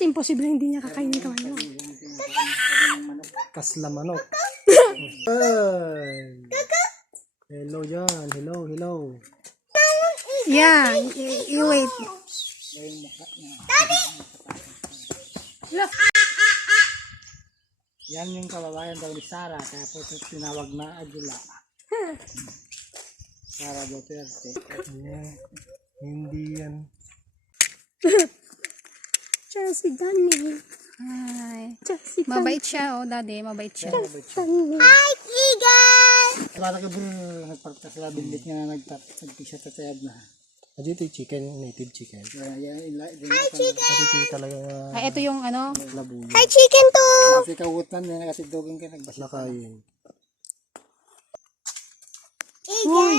Imposible hindi niya kakainin kamay mo. Kasla manok. Hello yan. Hello. Yeah, you wait. Yan yung kababayan daw ni Sara. Kaya po tinawag na Adula. Sara Duterte. Yeah. Hindi yan. Chelsea Danny. Hi. Chelsea Danny. Mabait siya, oh, daddy. Mabait siya. Hi, Eagle! Wala ka bro. Nagparta sila bilit nga nagtisya tatayab na. Dito yung chicken, native chicken. Hi, chicken! Dito yung talaga Ay, ito yung ano? labuyo. Hi, chicken to! Kasi kawutan na nakatidogin ka nagbasa. Nakain. Eagle!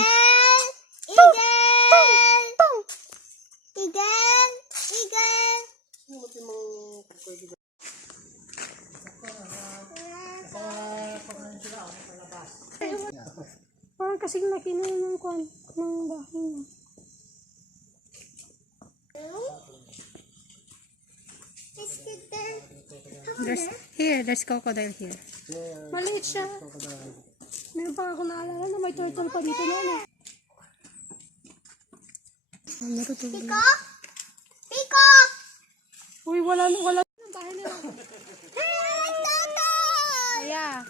Parang kasing laki na yung kwan ng bahay niya. There's crocodile here. Maliit siya. Meron pa ako naalala na may turtle pa dito na ano. Piko? Piko! Uy, wala ng bahay nila. Yeah.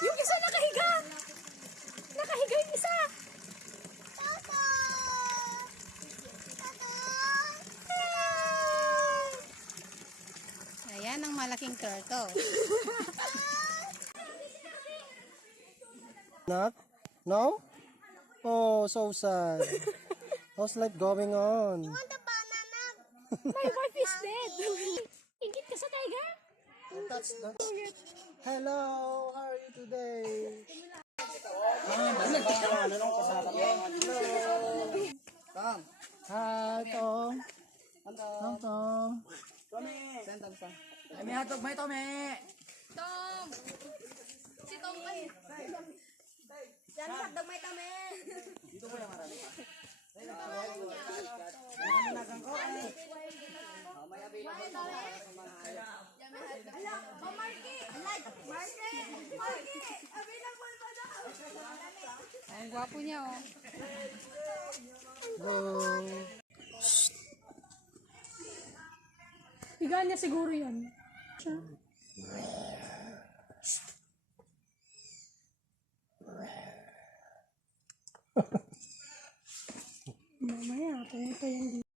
Yung isa nakahiga! Nakahiga yung isa! Ayan ang malaking turtle. Not? No? Oh, so sad. How's life going on? My wife is dead! Ingit ka sa tiger? That's Hello, how are you today? Hi, Tom. Tom. May hatog, may Tome! Tom! Si Tom kayo. Yan, hatog may tame! Ang gwapo niya, oh. Hello. Higa niya siguro yan. Mamaya, pumunta yan dito.